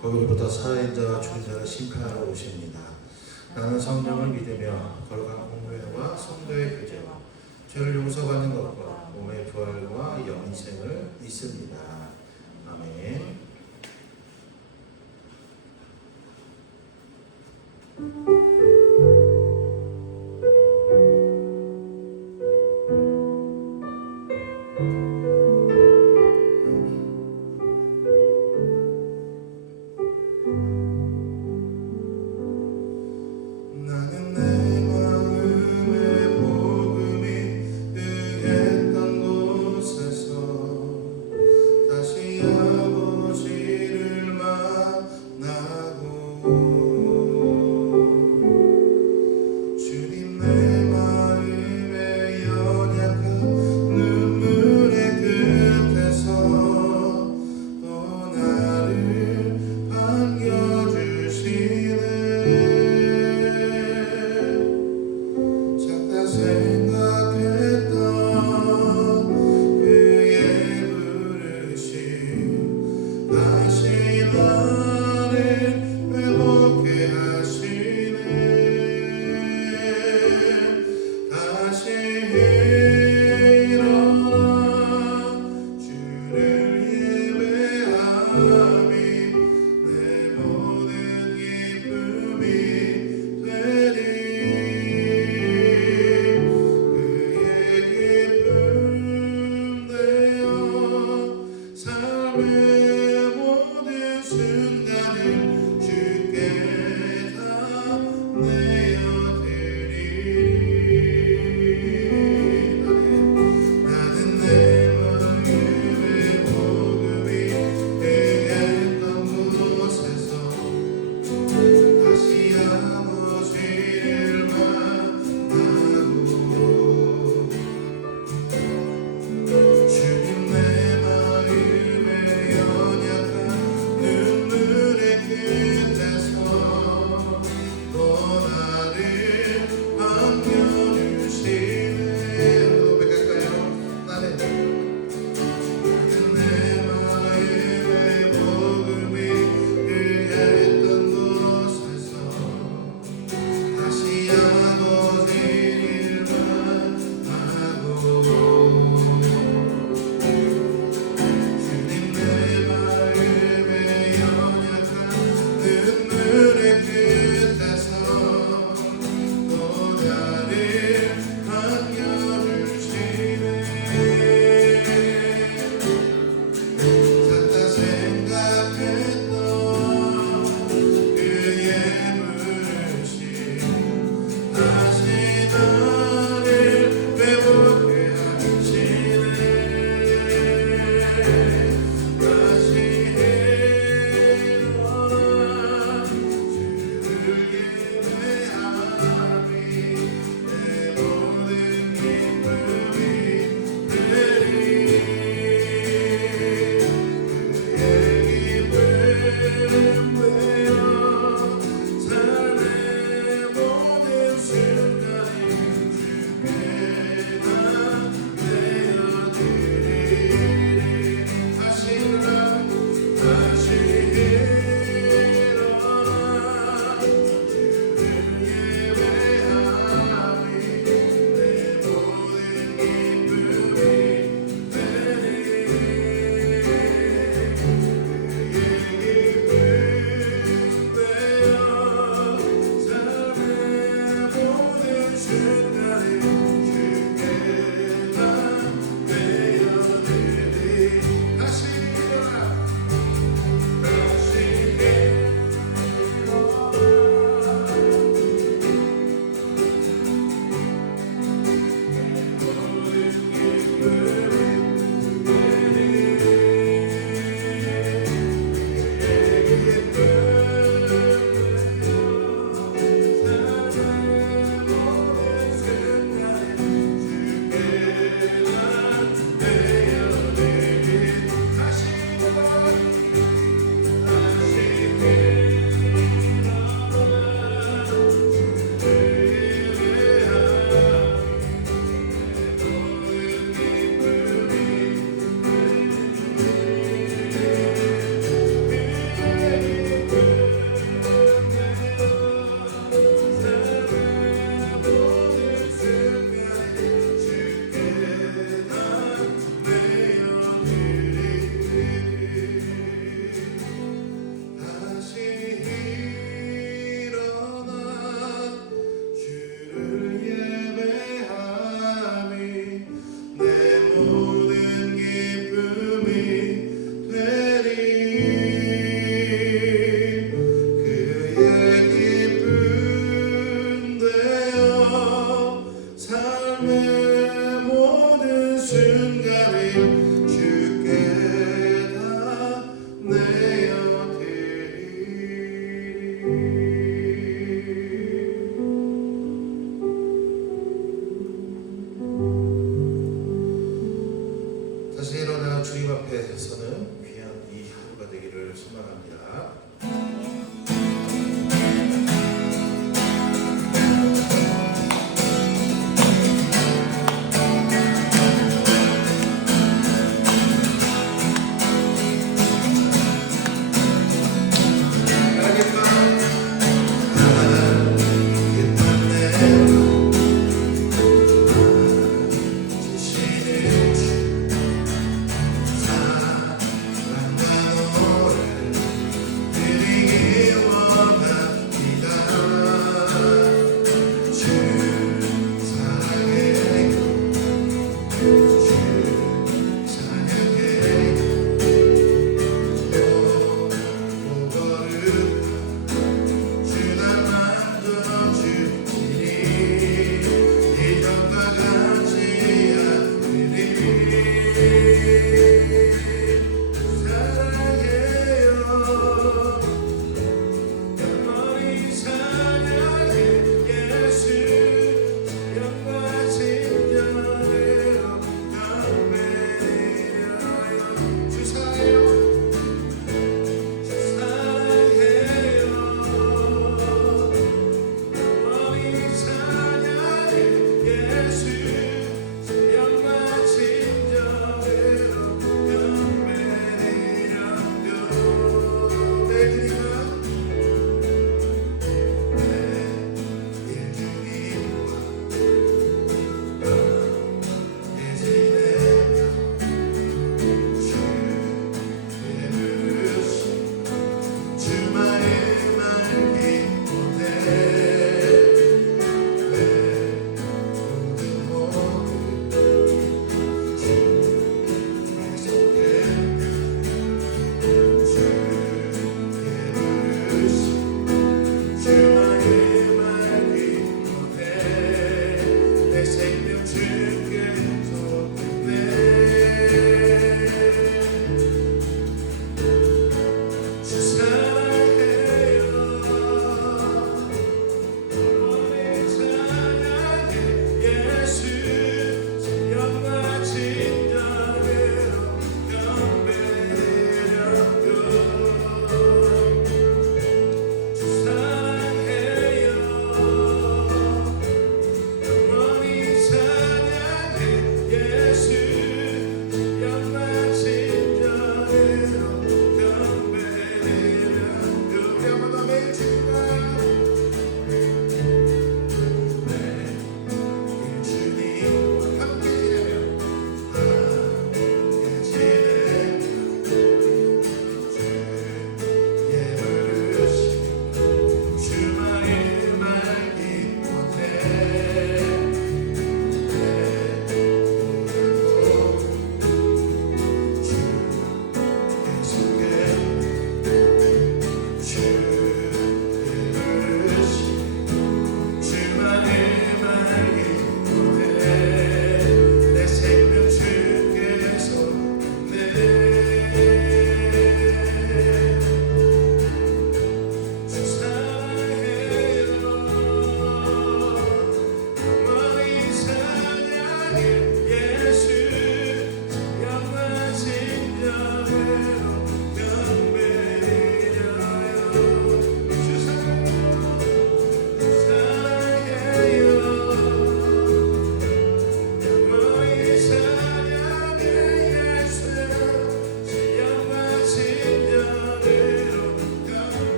거기로부터 살인자와 죽인자를 심판하러 오십니다. 나는 성령을 믿으며 거룩한 공회와 성도의 교제와 죄를 용서받는 것과 몸의 부활과 영생을 믿습니다. 아멘. 나는 내 마음의 복음이 응했던 곳에서 다시 아버지를 만나고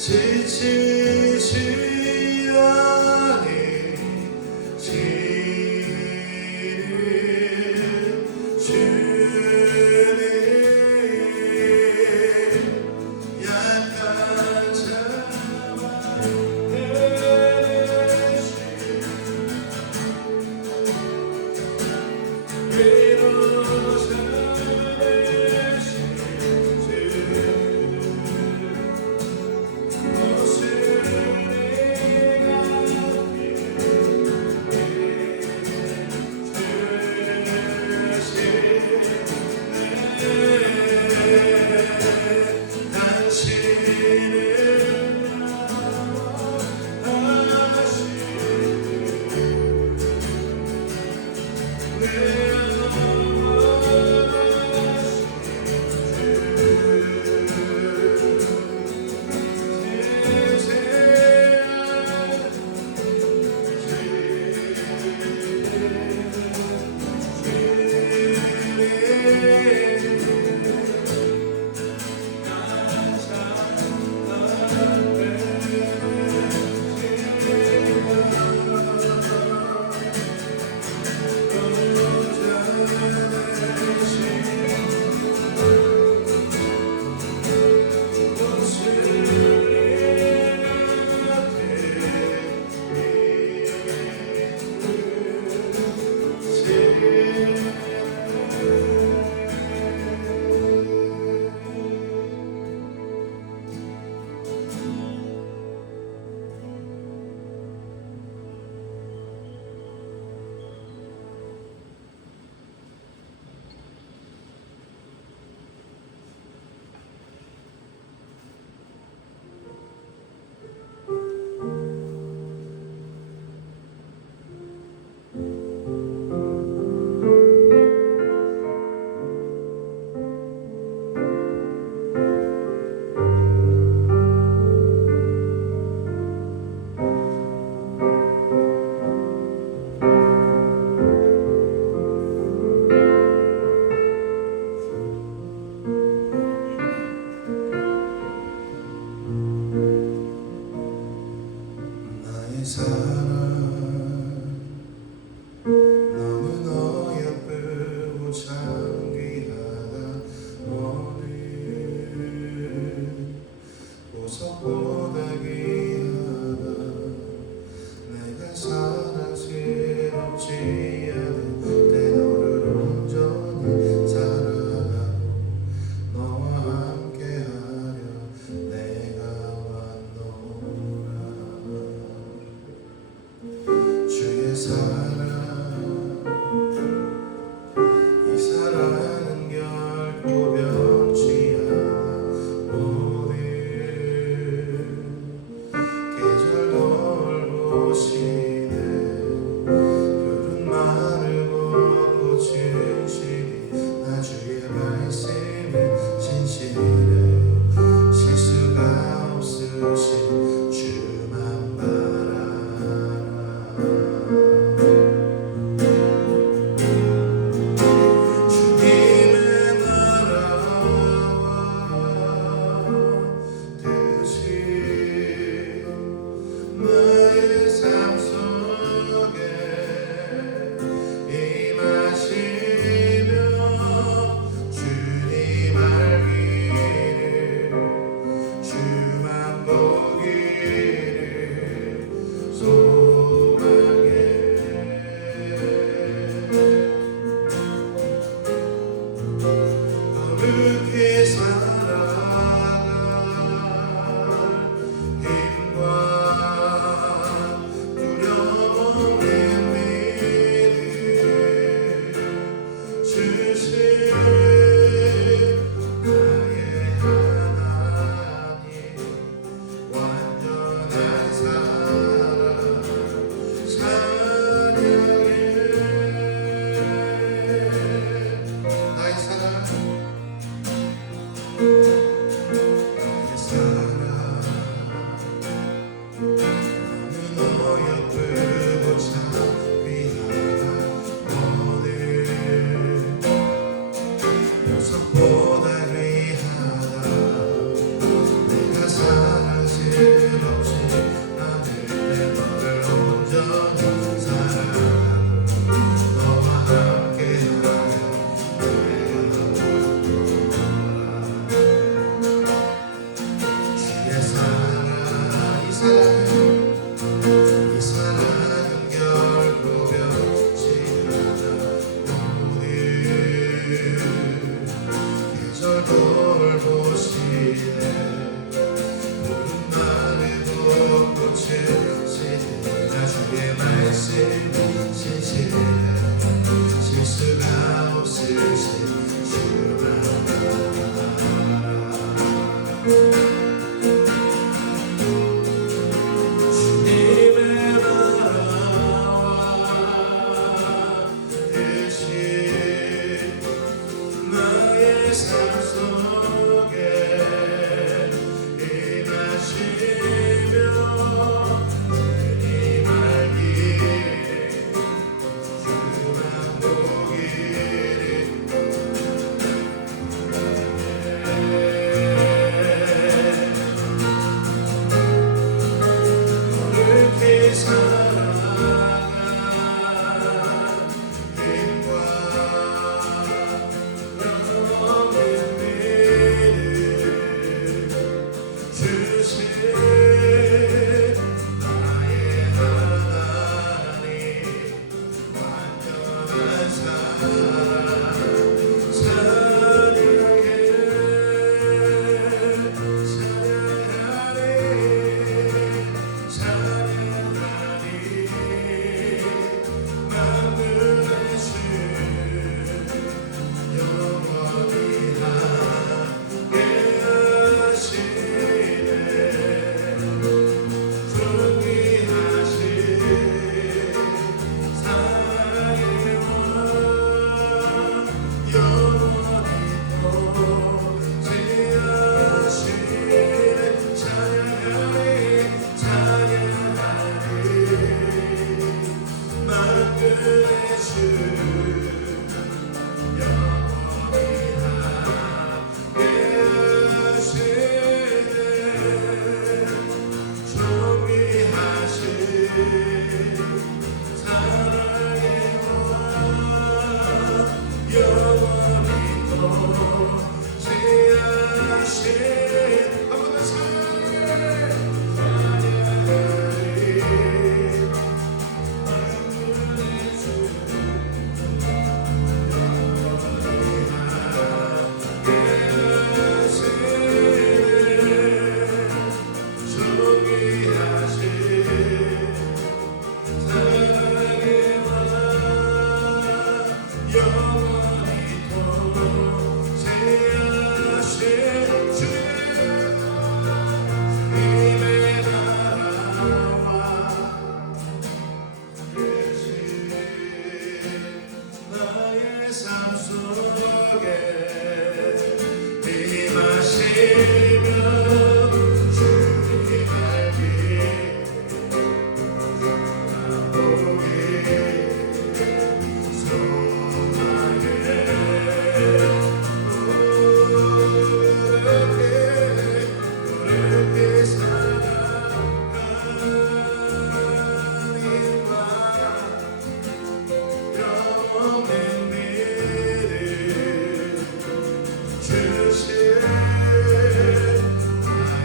지치지 않으시는 주님 약한 자만 대신 위로자 되신 주 나의 사랑 너무너 예쁘고 참 귀하다 오늘 보석보다 귀하다 내가 사랑스럽지 않을 때 너를 온전히 사랑하고 너와 함께하려 내가 왔노라 주의 사랑 이 사랑은 결코 변치 않아 오늘 계절 돌보시네 이 사랑은 결코 변치 않아 모든 계절 돌보시네 푸른 마음에 벚꽃을 지네 나중에 말씀이 진실해 실수가 없으신 주만 주님의 나라와 대신 나의 삶 속에 임하시며 주님 알기를 주만 보기를 그렇게 살아가 힘과 영원한 믿음 주신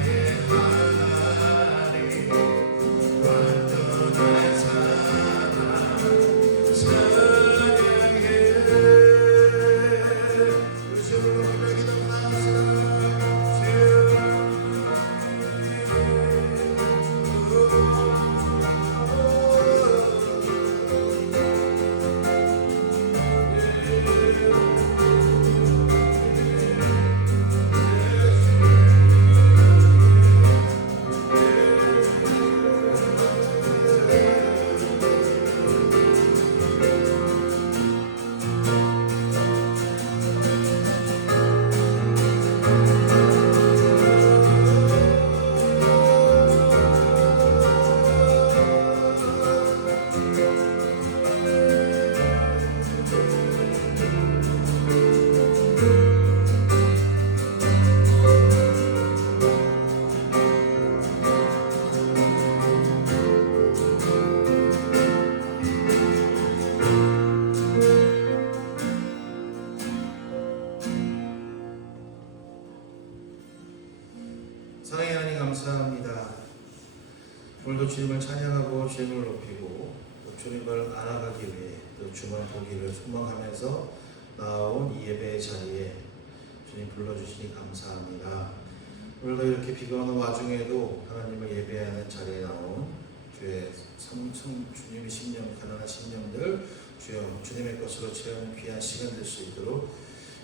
나의 하나님 완전한 사랑 오늘도 주님을 찬양하고 주님을 높이고 또 주님을 알아가기 위해 또 주만 보기를 소망하면서 나온 이 예배의 자리에 주님 불러주시니 감사합니다. 오늘도 이렇게 비가 오는 와중에도 하나님을 예배하는 자리에 나온 주의 주님의 심령, 가난한 심령들 주여 주님의 것으로 채우는 귀한 시간 될 수 있도록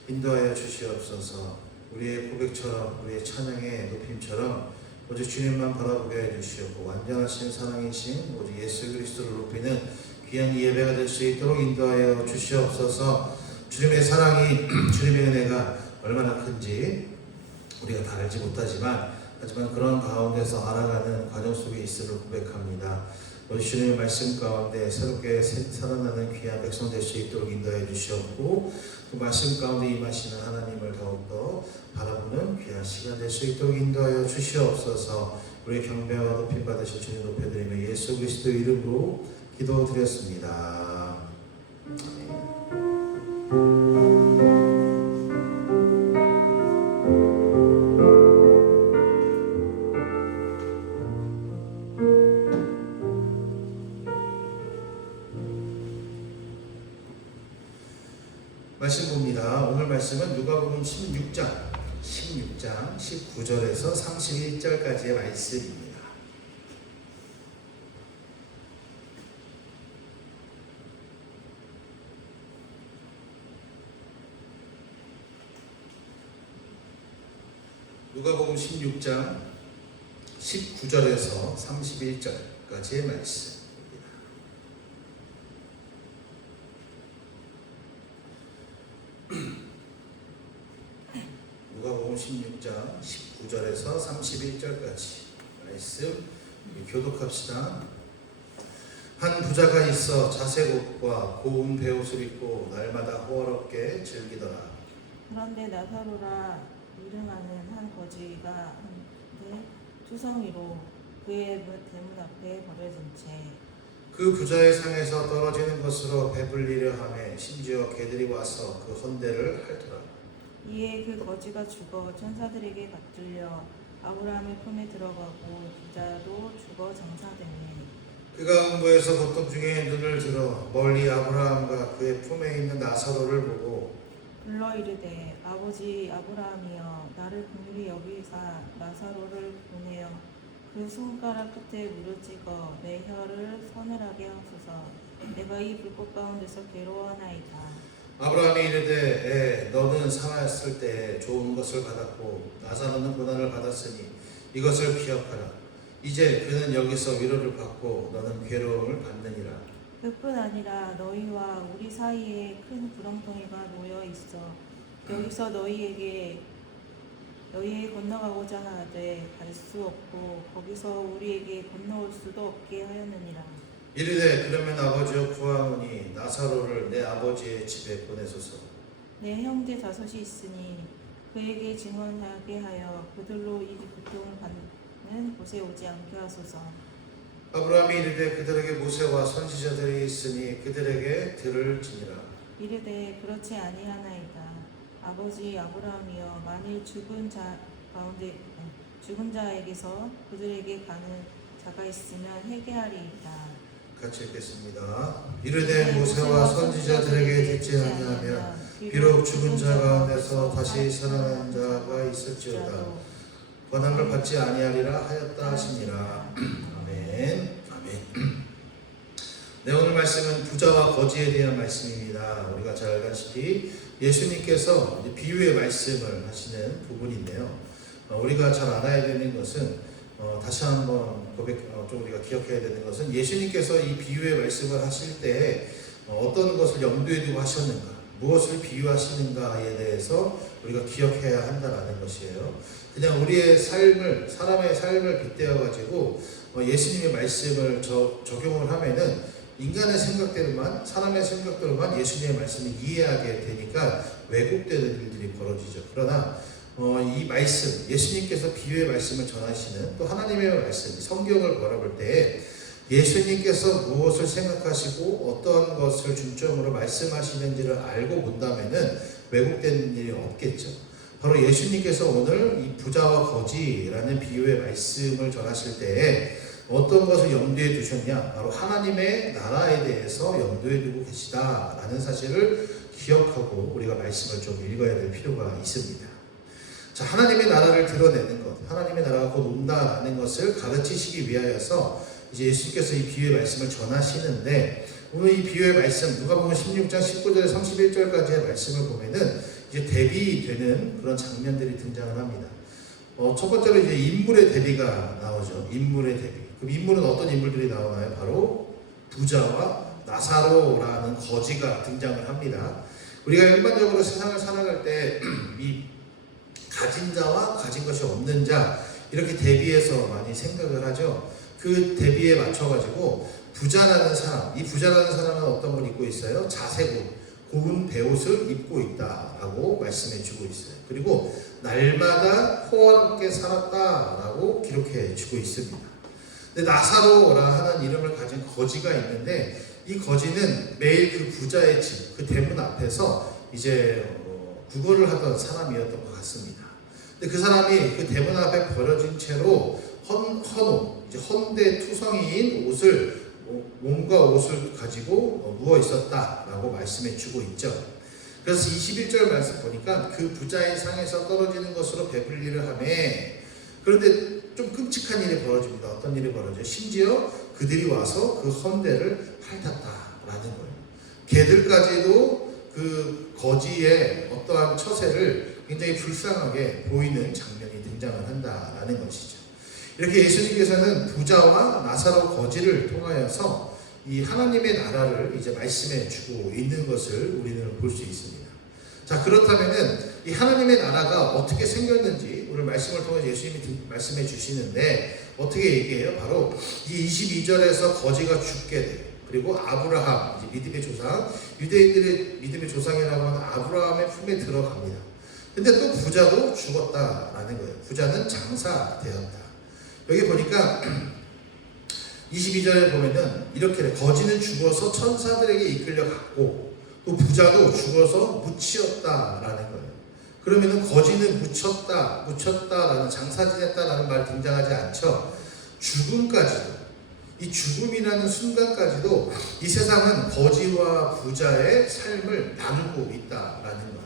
인도하여 주시옵소서. 우리의 고백처럼 우리의 찬양의 높임처럼 오직 주님만 바라보게 해주시옵고 완전하신 사랑이신 오직 예수 그리스도를 높이는 귀한 예배가 될 수 있도록 인도하여 주시옵소서. 주님의 사랑이 주님의 은혜가 얼마나 큰지 우리가 다 알지 못하지만 하지만 그런 가운데서 알아가는 과정 속에 있음을 고백합니다. 우리 주님의 말씀 가운데 새롭게 살아나는 귀한 백성 될 수 있도록 인도해 주시옵고 그 말씀 가운데 임하시는 하나님을 더욱더 바라보는 귀한 시간 될 수 있도록 인도하여 주시옵소서. 우리 경배와 높임 받으실 주님 높여드리며 예수 그리스도 이름으로 기도드렸습니다. 말씀 봅니다. 오늘 말씀은 누가복음 16장 19절에서 31절까지의 말씀입니다. 누가복음 16장 19절에서 31절까지의 말씀. 누가복음 16장 19절에서 31절까지 말씀 교독합시다. 한 부자가 있어 자색 옷과 고운 베옷을 입고 날마다 호화롭게 즐기더라. 그런데 나사로라 이름하는 한 거지가 한데 투성이로 그의 대문 앞에 버려진 채 그 부자의 상에서 떨어지는 것으로 배불리려 하매 심지어 개들이 와서 그 헌대를 핥더라. 이에 그 거지가 죽어 천사들에게 받들려 아브라함의 품에 들어가고 부자도 죽어 장사되네. 그가 음부에서 고통 중에 눈을 들어 멀리 아브라함과 그의 품에 있는 나사로를 보고 불러 이르되 아버지 아브라함이여 나를 긍휼히 여기사 나사로를 보내어 그 손가락 끝에 무릎찍어 내 혀를 서늘하게 하소서. 내가 이 불꽃 가운데서 괴로워하나이다. 아브라함이 이르되 너는 살았을 때 좋은 것을 받았고 나사로는 고난을 받았으니 이것을 기억하라. 이제 그는 여기서 위로를 받고 너는 괴로움을 받느니라. 그뿐 아니라 너희와 우리 사이에 큰 구렁텅이가 놓여 있어 여기서 너희에게 건너가고자 하되 갈 수 없고 거기서 우리에게 건너올 수도 없게 하였느니라. 이르되 그러면 아버지여 구하노니 나사로를 내 아버지의 집에 보내소서. 내 형제 다섯이 있으니 그에게 증언하게 하여 그들로 이 고통을 받는 곳에 오지 않게 하소서. 아브라함이 이르되 그들에게 모세와 선지자들이 있으니 그들에게 들을지니라. 이르되 그렇지 아니하나이다. 아버지 아브라함이여 만일 죽은 자에게서 그들에게 가는 자가 있으면 회개하리이다. 같이 읽겠습니다. 이르되 모세와 선지자들에게 듣지 아니하면 비록 죽은 자 가운데서 다시 살아난 자가 있을지어다 권함을 받지 아니하리라 하였다 하시니라. 아멘. 아멘. 네, 오늘 말씀은 부자와 거지에 대한 말씀입니다. 우리가 잘 알다시피 예수님께서 비유의 말씀을 하시는 부분인데요. 우리가 잘 알아야 되는 것은 다시 한번 좀 우리가 기억해야 되는 것은 예수님께서 이 비유의 말씀을 하실 때 어떤 것을 염두에 두고 하셨는가, 무엇을 비유하시는가에 대해서 우리가 기억해야 한다는 것이에요. 그냥 우리의 삶을, 사람의 삶을 빗대어 가지고 예수님의 말씀을 적용을 하면은 인간의 생각대로만, 사람의 생각대로만 예수님의 말씀을 이해하게 되니까 왜곡되는 일들이 벌어지죠. 그러나 이 말씀, 예수님께서 비유의 말씀을 전하시는 또 하나님의 말씀, 성경을 바라볼 때 예수님께서 무엇을 생각하시고 어떤 것을 중점으로 말씀하시는지를 알고 본다면은 왜곡되는 일이 없겠죠. 바로 예수님께서 오늘 이 부자와 거지라는 비유의 말씀을 전하실 때에 어떤 것을 염두에 두셨냐? 바로 하나님의 나라에 대해서 염두에 두고 계시다라는 사실을 기억하고 우리가 말씀을 좀 읽어야 될 필요가 있습니다. 자, 하나님의 나라를 드러내는 것, 하나님의 나라가 곧 온다라는 것을 가르치시기 위하여서 이제 예수님께서 이 비유의 말씀을 전하시는데, 오늘 이 비유의 말씀, 누가복음 16장 19절에 31절까지의 말씀을 보면은 이제 대비되는 그런 장면들이 등장을 합니다. 첫 번째로 이제 인물의 대비가 나오죠. 인물의 대비. 그럼 인물은 어떤 인물들이 나오나요? 바로 부자와 나사로라는 거지가 등장을 합니다. 우리가 일반적으로 세상을 살아갈 때 이 가진 자와 가진 것이 없는 자 이렇게 대비해서 많이 생각을 하죠. 그 대비에 맞춰가지고 부자라는 사람, 이 부자라는 사람은 어떤 걸 입고 있어요? 자색옷, 고운 베옷을 입고 있다라고 말씀해 주고 있어요. 그리고 날마다 호화롭게 살았다라고 기록해 주고 있습니다. 근데 나사로라 하는 이름을 가진 거지가 있는데, 이 거지는 매일 그 부자의 집, 그 대문 앞에서 이제 구걸을 하던 사람이었던 것 같습니다. 근데 그 사람이 그 대문 앞에 버려진 채로 헌옷, 이제 헌대투성이인 옷을, 몸과 옷을 가지고 누워 있었다라고 말씀해 주고 있죠. 그래서 21절 말씀 보니까 그 부자의 상에서 떨어지는 것으로 배불리를 하매, 그런데 좀 끔찍한 일이 벌어집니다. 어떤 일이 벌어져요? 심지어 그들이 와서 그 헌대를 핥았다라는 거예요. 개들까지도 그 거지의 어떠한 처세를 굉장히 불쌍하게 보이는 장면이 등장을 한다라는 것이죠. 이렇게 예수님께서는 부자와 나사로 거지를 통하여서 이 하나님의 나라를 이제 말씀해 주고 있는 것을 우리는 볼 수 있습니다. 자, 그렇다면은 이 하나님의 나라가 어떻게 생겼는지 오늘 말씀을 통해 예수님이 말씀해 주시는데, 어떻게 얘기해요? 바로 이 22절에서 거지가 죽게 돼요. 그리고 아브라함, 이제 믿음의 조상, 유대인들의 믿음의 조상이라고 하는 아브라함의 품에 들어갑니다. 근데 또 부자도 죽었다라는 거예요. 부자는 장사되었다. 여기 보니까 22절에 보면은 이렇게 거지는 죽어서 천사들에게 이끌려 갔고, 또 부자도 죽어서 묻히었다라는 거예요. 그러면은 거지는 묻혔다라는, 장사 지냈다라는 말 등장하지 않죠. 죽음까지도, 이 죽음이라는 순간까지도 이 세상은 거지와 부자의 삶을 나누고 있다라는 거예요.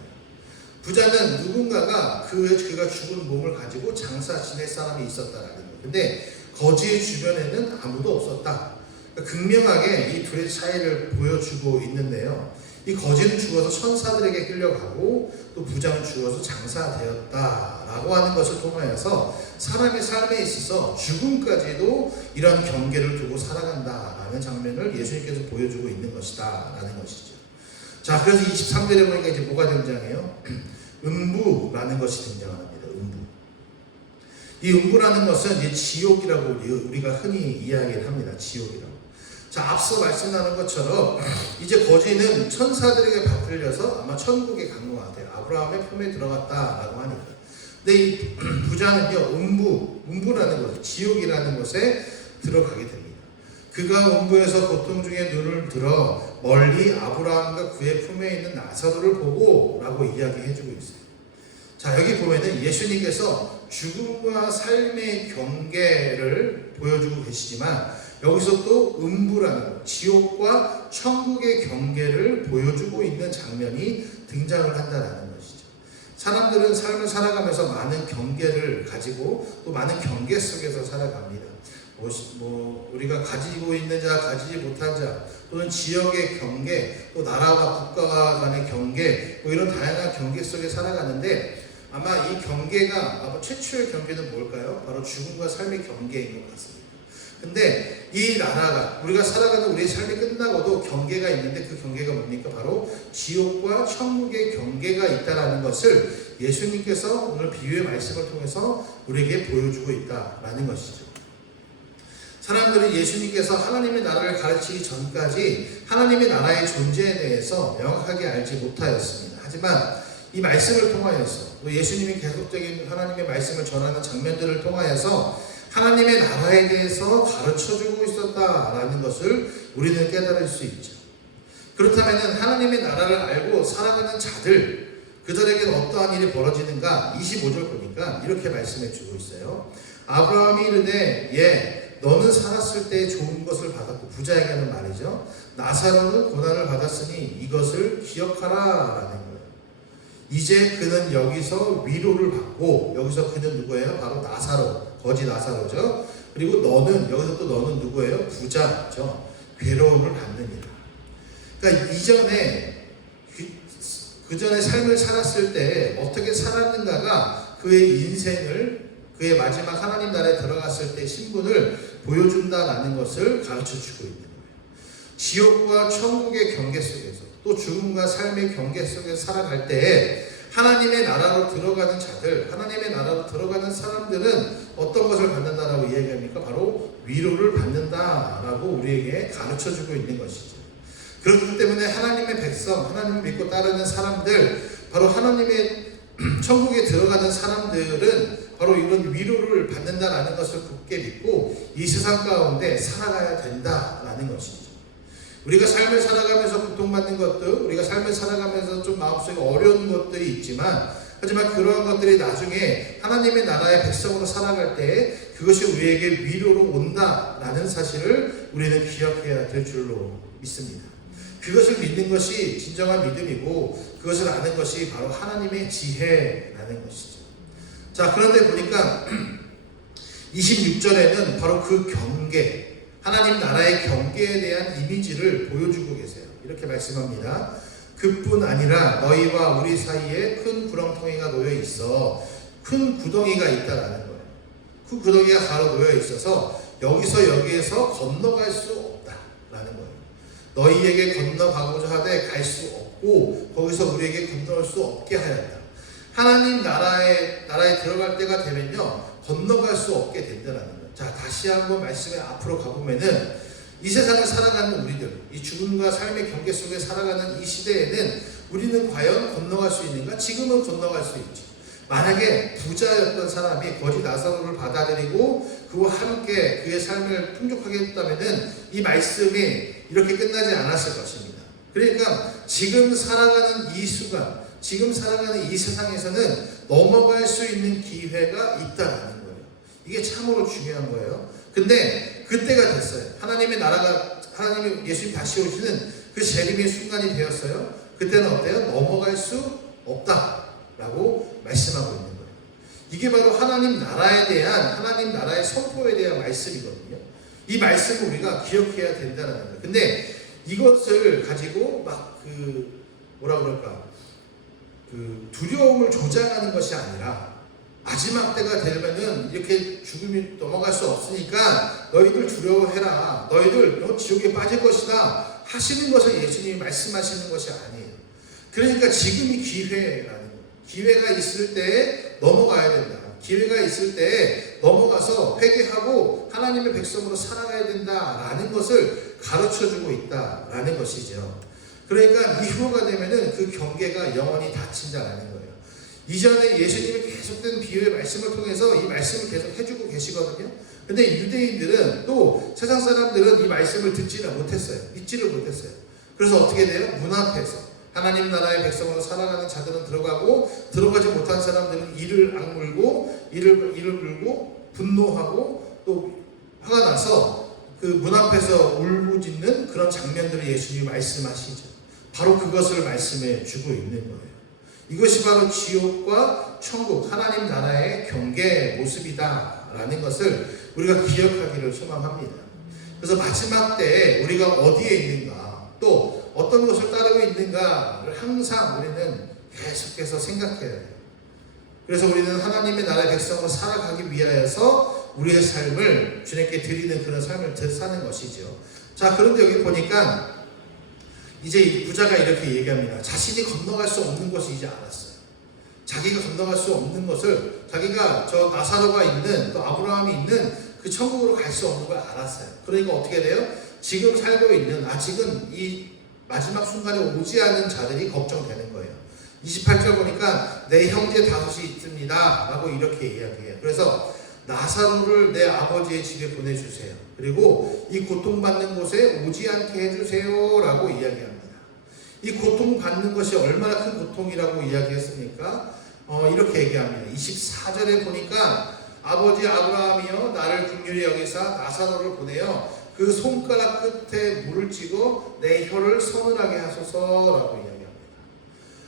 부자는 누군가가 그가 죽은 몸을 가지고 장사 지낼 사람이 있었다라는 거예요. 근데 거지의 주변에는 아무도 없었다. 그러니까 극명하게 이 둘의 차이를 보여주고 있는데요. 이 거지는 죽어서 천사들에게 끌려가고, 또 부자는 죽어서 장사되었다라고 하는 것을 통하여서 사람의 삶에 있어서 죽음까지도 이런 경계를 두고 살아간다라는 장면을 예수님께서 보여주고 있는 것이다라는 것이죠. 자, 그래서 23절에 보니까 이제 뭐가 등장해요? 음부라는 것이 등장합니다. 음부. 이 음부라는 것은 이제 지옥이라고 우리가 흔히 이야기를 합니다. 지옥이라고. 자, 앞서 말씀 나눈 것처럼 이제 거지는 천사들에게 받들려서 아마 천국에 간 것 같아요. 아브라함의 품에 들어갔다라고 하니까. 근데 이 부자는요, 음부라는 것, 지옥이라는 것에 들어가게 됩니다. 그가 음부에서 고통 중에 눈을 들어 멀리 아브라함과 그의 품에 있는 나사로를 보고 라고 이야기해주고 있어요. 자, 여기 보면은 예수님께서 죽음과 삶의 경계를 보여주고 계시지만, 여기서 또 음부라는 것, 지옥과 천국의 경계를 보여주고 있는 장면이 등장을 한다는 것이죠. 사람들은 삶을 살아가면서 많은 경계를 가지고 또 많은 경계 속에서 살아갑니다. 우리가 가지고 있는 자, 가지지 못한 자, 또는 지역의 경계, 또 나라와 국가와 간의 경계, 이런 다양한 경계 속에 살아가는데, 아마 이 경계가, 최초의 경계는 뭘까요? 바로 죽음과 삶의 경계인 것 같습니다. 근데 이 나라가, 우리가 살아가는 우리의 삶이 끝나고도 경계가 있는데, 그 경계가 뭡니까? 바로 지옥과 천국의 경계가 있다는 것을 예수님께서 오늘 비유의 말씀을 통해서 우리에게 보여주고 있다는 것이죠. 사람들은 예수님께서 하나님의 나라를 가르치기 전까지 하나님의 나라의 존재에 대해서 명확하게 알지 못하였습니다. 하지만 이 말씀을 통하여서, 또 예수님이 계속적인 하나님의 말씀을 전하는 장면들을 통하여서 하나님의 나라에 대해서 가르쳐주고 있었다라는 것을 우리는 깨달을 수 있죠. 그렇다면 하나님의 나라를 알고 살아가는 자들, 그들에게는 어떠한 일이 벌어지는가? 25절 보니까 이렇게 말씀해 주고 있어요. 아브라함이 이르되 너는 살았을 때 좋은 것을 받았고, 부자에게 하는 말이죠. 나사로는 고난을 받았으니 이것을 기억하라라는 거예요. 이제 그는 여기서 위로를 받고, 여기서 그는 누구예요? 바로 나사로, 거지 나사로죠. 그리고 너는, 여기서 또 너는 누구예요? 부자죠. 괴로움을 받느니라. 그러니까 이전에 그 전에 삶을 살았을 때 어떻게 살았는가가 그의 인생을, 그의 마지막 하나님 나라에 들어갔을 때 신분을 보여준다라는 것을 가르쳐주고 있는 거예요. 지옥과 천국의 경계 속에서, 또 죽음과 삶의 경계 속에서 살아갈 때 하나님의 나라로 들어가는 자들, 하나님의 나라로 들어가는 사람들은 어떤 것을 받는다라고 이야기합니까? 바로 위로를 받는다라고 우리에게 가르쳐주고 있는 것이죠. 그렇기 때문에 하나님의 백성, 하나님을 믿고 따르는 사람들, 바로 하나님의 천국에 들어가는 사람들은 바로 이런 위로를 받는다라는 것을 굳게 믿고 이 세상 가운데 살아가야 된다라는 것이죠. 우리가 삶을 살아가면서 고통받는 것들, 우리가 삶을 살아가면서 좀 마음속에 어려운 것들이 있지만, 하지만 그러한 것들이 나중에 하나님의 나라의 백성으로 살아갈 때 그것이 우리에게 위로로 온다라는 사실을 우리는 기억해야 될 줄로 믿습니다. 그것을 믿는 것이 진정한 믿음이고, 그것을 아는 것이 바로 하나님의 지혜라는 것이죠. 자, 그런데 보니까 26절에는 바로 그 경계, 하나님 나라의 경계에 대한 이미지를 보여주고 계세요. 이렇게 말씀합니다. 그뿐 아니라 너희와 우리 사이에 큰 구렁텅이가 놓여 있어. 큰 구덩이가 있다라는 거예요. 그 구덩이가 바로 놓여 있어서 여기에서 건너갈 수 없다라는 거예요. 너희에게 건너가고자 하되 갈 수 없고 거기서 우리에게 건너올 수 없게 하였다. 하나님 나라에 들어갈 때가 되면요, 건너갈 수 없게 된다는 거예요. 자, 다시 한번 말씀에 앞으로 가보면은 이 세상을 살아가는 우리들, 이 죽음과 삶의 경계 속에 살아가는 이 시대에는 우리는 과연 건너갈 수 있는가? 지금은 건너갈 수 있죠. 만약에 부자였던 사람이 거지 나사로를 받아들이고 그와 함께 그의 삶을 풍족하게 했다면은 이 말씀이 이렇게 끝나지 않았을 것입니다. 그러니까 지금 살아가는 이 순간, 지금 살아가는 이 세상에서는 넘어갈 수 있는 기회가 있다는 거예요. 이게 참으로 중요한 거예요. 근데 그때가 됐어요. 하나님의 나라가, 하나님의 예수님 다시 오시는 그 재림의 순간이 되었어요. 그때는 어때요? 넘어갈 수 없다라고 말씀하고 있는 거예요. 이게 바로 하나님 나라에 대한, 하나님 나라의 선포에 대한 말씀이거든요. 이 말씀을 우리가 기억해야 된다는 거예요. 근데 이것을 가지고 뭐라 그럴까, 두려움을 조장하는 것이 아니라, 마지막 때가 되면은 이렇게 죽음이 넘어갈 수 없으니까 너희들 두려워해라, 너희들 지옥에 빠질 것이다 하시는 것을 예수님이 말씀하시는 것이 아니에요. 그러니까 지금이 기회라는 거예요. 기회가 있을 때 넘어가야 된다. 기회가 있을 때 넘어가서 회개하고 하나님의 백성으로 살아가야 된다라는 것을 가르쳐주고 있다라는 것이죠. 그러니까 이후가 되면은 그 경계가 영원히 닫힌다라는 거예요. 이전에 예수님이 계속된 비유의 말씀을 통해서 이 말씀을 계속 해주고 계시거든요. 근데 유대인들은, 또 세상 사람들은 이 말씀을 듣지를 못했어요. 믿지를 못했어요. 그래서 어떻게 돼요? 문 앞에서 하나님 나라의 백성으로 살아가는 자들은 들어가고, 들어가지 못한 사람들은 이를 악물고, 이를 물고 분노하고 또 화가 나서 그 문 앞에서 울부짖는 그런 장면들을 예수님이 말씀하시죠. 바로 그것을 말씀해 주고 있는 거예요. 이것이 바로 지옥과 천국, 하나님 나라의 경계의 모습이다라는 것을 우리가 기억하기를 소망합니다. 그래서 마지막 때에 우리가 어디에 있는가, 또 어떤 것을 따르고 있는가를 항상 우리는 계속해서 생각해야 돼요. 그래서 우리는 하나님의 나라의 백성으로 살아가기 위하여서 우리의 삶을 주님께 드리는 그런 삶을 사는 것이죠. 자, 그런데 여기 보니까 이제 이 부자가 이렇게 얘기합니다. 자신이 건너갈 수 없는 것이 이제 알았어요. 자기가 건너갈 수 없는 것을, 자기가 저 나사로가 있는, 또 아브라함이 있는 그 천국으로 갈 수 없는 걸 알았어요. 그러니까 어떻게 돼요? 지금 살고 있는, 아직은 이 마지막 순간에 오지 않은 자들이 걱정되는 거예요. 28절 보니까 내 형제 다섯이 있습니다 라고 이렇게 이야기해요. 그래서 나사로를 내 아버지의 집에 보내주세요. 그리고 이 고통받는 곳에 오지 않게 해주세요 라고 이야기합니다. 이 고통받는 것이 얼마나 큰 고통이라고 이야기했습니까? 이렇게 얘기합니다. 24절에 보니까 아버지 아브라함이여 나를 긍휼히 여기사 나사로를 보내어 그 손가락 끝에 물을 찍어 내 혀를 서늘하게 하소서라고 이야기합니다.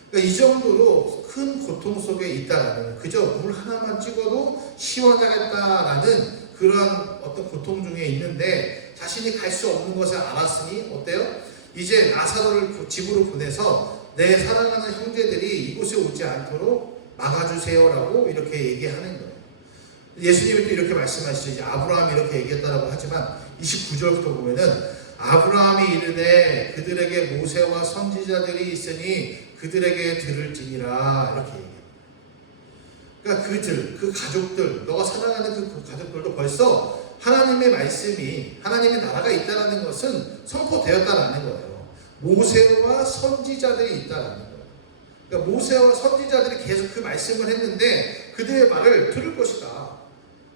그러니까 이 정도로 큰 고통 속에 있다라는, 그저 물 하나만 찍어도 시원하겠다라는 그런 어떤 고통 중에 있는데 자신이 갈 수 없는 것을 알았으니 어때요? 이제 나사로를 집으로 보내서 내 사랑하는 형제들이 이곳에 오지 않도록 막아주세요라고 이렇게 얘기하는 거예요. 예수님이 또 이렇게 말씀하시죠. 이제 아브라함이 이렇게 얘기했다라고 하지만 29절부터 보면은 아브라함이 이르되 그들에게 모세와 선지자들이 있으니 그들에게 들을지니라 이렇게 얘기해요. 그러니까 그 가족들, 너가 사랑하는 그 가족들도 벌써 하나님의 말씀이, 하나님의 나라가 있다는 것은 선포되었다라는 거예요. 모세와 선지자들이 있다라는 거예요. 그러니까 모세와 선지자들이 계속 그 말씀을 했는데 그들의 말을 들을 것이다.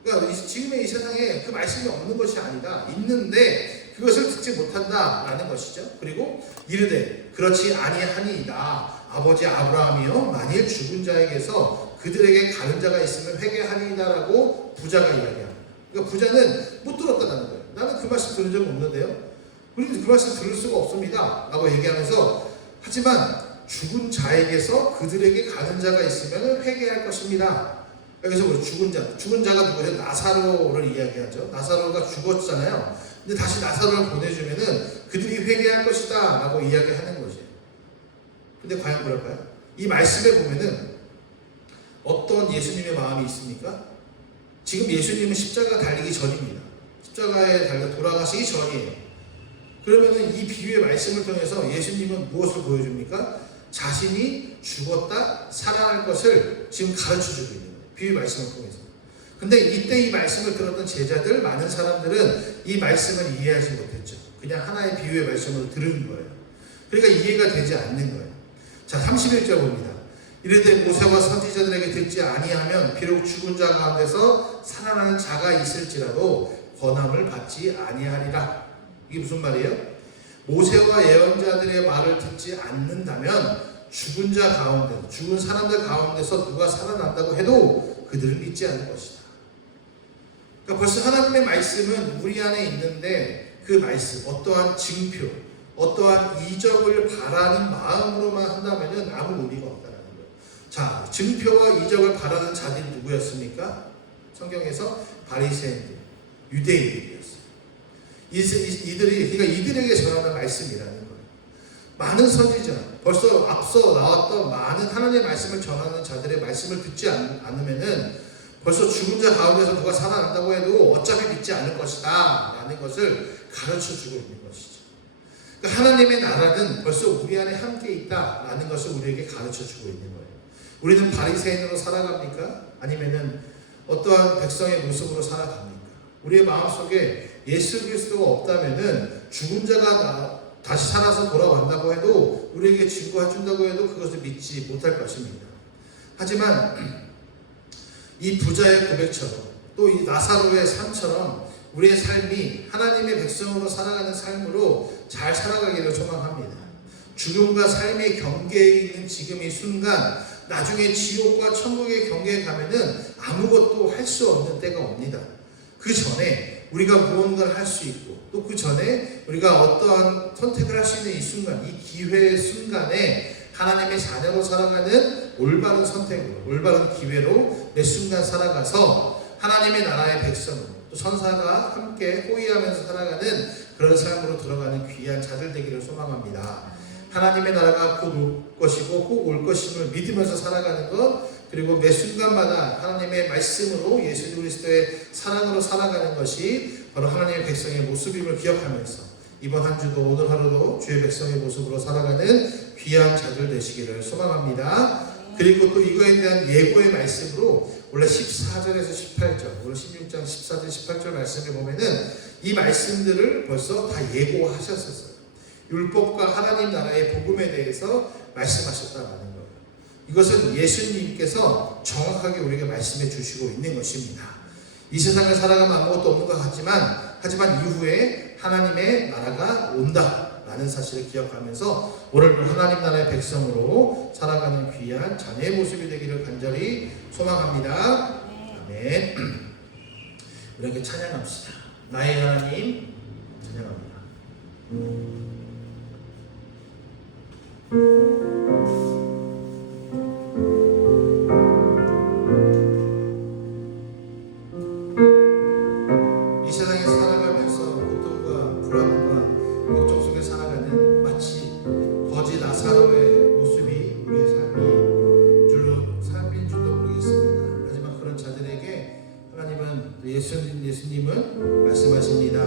그러니까 지금의 이 세상에 그 말씀이 없는 것이 아니다. 있는데 그것을 듣지 못한다라는 것이죠. 그리고 이르되 그렇지 아니하니이다. 아버지 아브라함이여 만일 죽은 자에게서 그들에게 가는 자가 있으면 회개하리이다라고 부자가 이야기합니다. 그러니까 부자는 못 들었다는 거예요. 나는 그 말씀 들은 적 없는데요. 우리는 그 말씀 들을 수가 없습니다. 라고 얘기하면서 하지만 죽은 자에게서 그들에게 가는 자가 있으면 회개할 것입니다. 여기서 뭐 죽은 자가 누구죠? 나사로를 이야기하죠. 나사로가 죽었잖아요. 근데 다시 나사로를 보내주면은 그들이 회개할 것이다 라고 이야기하는 거지. 근데 과연 그럴까요? 이 말씀에 보면은 어떤 예수님의 마음이 있습니까? 지금 예수님은 십자가 달리기 전입니다. 십자가에 달려 돌아가시기 전이에요. 그러면은 이 비유의 말씀을 통해서 예수님은 무엇을 보여줍니까? 자신이 죽었다 살아날 것을 지금 가르쳐주고 있는 거예요. 비유의 말씀을 통해서. 근데 이때 이 말씀을 들었던 제자들, 많은 사람들은 이 말씀을 이해하지 못했죠. 그냥 하나의 비유의 말씀으로 들은 거예요. 그러니까 이해가 되지 않는 거예요. 자, 31절 봅니다. 이르되 모세와 선지자들에게 듣지 아니하면 비록 죽은 자 가운데서 살아나는 자가 있을지라도 권함을 받지 아니하리라. 이게 무슨 말이에요? 모세와 예언자들의 말을 듣지 않는다면 죽은 자 가운데, 죽은 사람들 가운데서 누가 살아난다고 해도 그들을 믿지 않을 것이다. 그러니까 벌써 하나님의 말씀은 우리 안에 있는데 그 말씀, 어떠한 징표, 어떠한 이적을 바라는 마음으로만 한다면 아무 의미가 없다는 거예요. 자, 증표와 이적을 바라는 자들이 누구였습니까? 성경에서 바리새인들, 유대인들이었어요. 이들에게 전하는 말씀이라는 거예요. 많은 선지자, 벌써 앞서 나왔던 많은 하나님의 말씀을 전하는 자들의 말씀을 듣지 않으면은 벌써 죽은 자 가운데서 누가 살아난다고 해도 어차피 믿지 않을 것이다 라는 것을 가르쳐주고 있는 것이죠. 그러니까 하나님의 나라는 벌써 우리 안에 함께 있다 라는 것을 우리에게 가르쳐주고 있는 거예요. 우리는 바리새인으로 살아갑니까? 아니면은 어떠한 백성의 모습으로 살아갑니까? 우리의 마음속에 예수 그리스도가 없다면은 죽은 자가 다시 살아서 돌아간다고 해도, 우리에게 증거해준다고 해도 그것을 믿지 못할 것입니다. 하지만 이 부자의 고백처럼 또 이 나사로의 삶처럼 우리의 삶이 하나님의 백성으로 살아가는 삶으로 잘 살아가기를 소망합니다. 죽음과 삶의 경계에 있는 지금 이 순간, 나중에 지옥과 천국의 경계에 가면은 아무것도 할 수 없는 때가 옵니다. 그 전에 우리가 무언가를 할 수 있고, 또 그 전에 우리가 어떠한 선택을 할 수 있는 이 순간, 이 기회의 순간에 하나님의 자녀로 살아가는 올바른 선택으로, 올바른 기회로 매 순간 살아가서 하나님의 나라의 백성으로, 또 천사가 함께 호위하면서 살아가는 그런 삶으로 들어가는 귀한 자들 되기를 소망합니다. 하나님의 나라가 곧 올 것이고 꼭 올 것임을 믿으면서 살아가는 것, 그리고 매 순간마다 하나님의 말씀으로 예수 그리스도의 사랑으로 살아가는 것이 바로 하나님의 백성의 모습임을 기억하면서 이번 한 주도 오늘 하루도 주의 백성의 모습으로 살아가는 귀한 자들 되시기를 소망합니다. 그리고 또 이거에 대한 예고의 말씀으로 원래 14절에서 18절, 오늘 16장 14절 18절 말씀에 보면은 이 말씀들을 벌써 다 예고하셨었어요. 율법과 하나님 나라의 복음에 대해서 말씀하셨다는 거예요. 이것은 예수님께서 정확하게 우리에게 말씀해 주시고 있는 것입니다. 이 세상을 살아가면 아무것도 없는 것 같지만, 하지만 이후에 하나님의 나라가 온다라는 사실을 기억하면서 오늘도 하나님 나라의 백성으로 살아가는 귀한 자녀의 모습이 되기를 간절히 소망합니다. 아멘. 우리 함께 찬양합시다. 나의 하나님 찬양합니다. 이 세상에 살아가면서 고통과 불안과 걱정 속에 살아가는 마치 거지 나사로의 모습이 우리의 삶인 줄도 모르겠습니다. 하지만 그런 자들에게 하나님은 예수님은 말씀하십니다.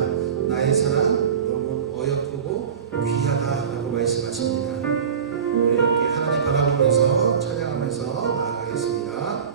나의 사랑 너무 어여쁘고 귀하다라고 말씀하십니다. 우리 함께 하나님 바라보면서 찬양하면서 나아가겠습니다.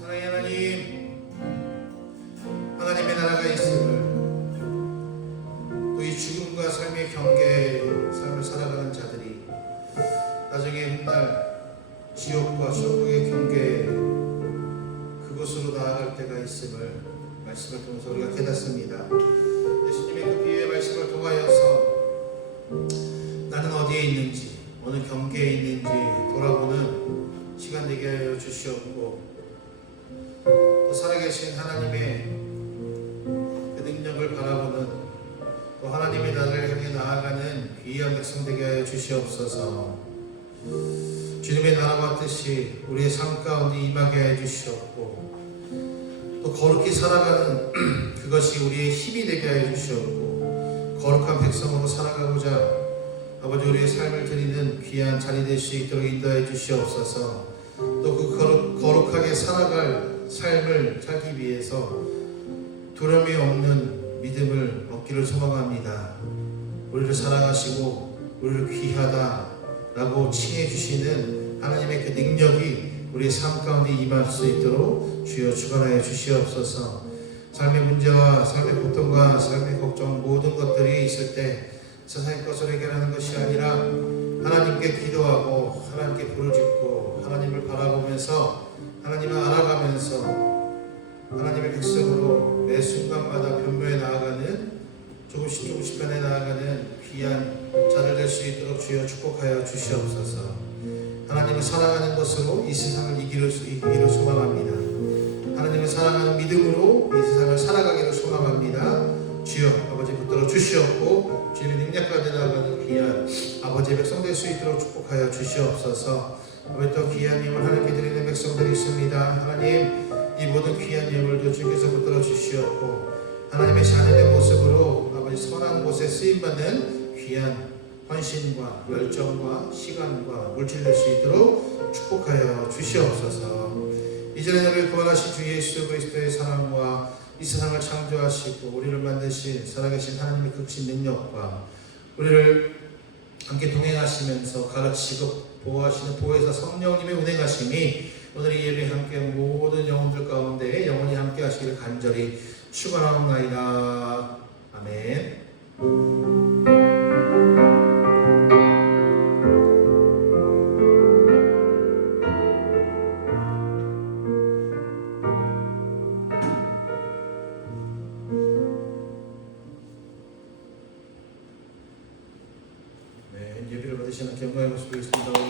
사랑의 하나님, 하나님의 나라가 있음을 또 이 죽음과 삶의 경계의 삶을 살아가는 자들이 나중에 훗날 지옥과 천국의 경계에 그곳으로 나아갈 때가 있음을 말씀을 통해서 우리가 깨닫습니다. 예수님의 그 비유의 말씀을 통하여서 나는 어디에 있는지 어느 경계에 있는지 돌아보는 시간 되게 하여 주시옵고 또 살아계신 하나님의 그 능력을 바라보는 또 하나님의 나라를 향해 나아가는 귀한 백성 되게 하여 주시옵소서. 주님의 나라와 뜻이 우리의 삶 가운데 임하게 하여 주시옵고 또 거룩히 살아가는 그것이 우리의 힘이 되게 하여 주시옵고 거룩한 백성으로 살아가고자 아버지 우리의 삶을 드리는 귀한 자리 될 수 있도록 인도하여 주시옵소서. 또 그 거룩하게 살아갈 삶을 살기 위해서 두려움이 없는 믿음을 얻기를 소망합니다. 우리를 사랑하시고 우리를 귀하다라고 칭해 주시는 하나님의 그 능력이 우리의 삶 가운데 임할 수 있도록 주여 주관하여 주시옵소서. 삶의 문제와 삶의 고통과 삶의 걱정 모든 것들이 있을 때 세상의 것을 해결하는 것이 아니라 하나님께 기도하고 하나님께 부르짖고 하나님을 바라보면서 하나님을 알아가면서 하나님의 백성으로 매 순간마다 변모해 나아가는 조금씩 변해 나아가는 귀한 자들 될 수 있도록 주여 축복하여 주시옵소서. 하나님을 사랑하는 것으로 이 세상을 이기기를 소망합니다. 하나님을 사랑하는 믿음으로 이 세상을 살아가기를 소망합니다. 주여 아버지 붙들어 주시옵고 주님의 능력 가운데 나아가는 귀한 아버지의 백성 될 수 있도록 축복하여 주시옵소서. 아버지 또 귀한 예물 하나님께 드리는 백성들이 있습니다. 하나님 이 모든 귀한 예물도 주께서 붙들어 주시옵고 하나님의 자녀된 모습으로 아버지 선한 곳에 쓰임받는 귀한 헌신과 열정과 시간과 물질 될 수 있도록 축복하여 주시옵소서. 이전에 너를 구원하신 주 예수 그리스도의 사랑과 이 세상을 창조하시고 우리를 만드신 살아계신 하나님의 극신 능력과 우리를 함께 동행하시면서 가르치고 보호하시는 보혜사 성령님의 운행하심이 오늘 이 예배에 함께 모든 영혼들 가운데 영원히 함께 하시기를 간절히 축원하옵나이다. 아멘. 예배를 받으시는 경건의 모습을 보겠습니다.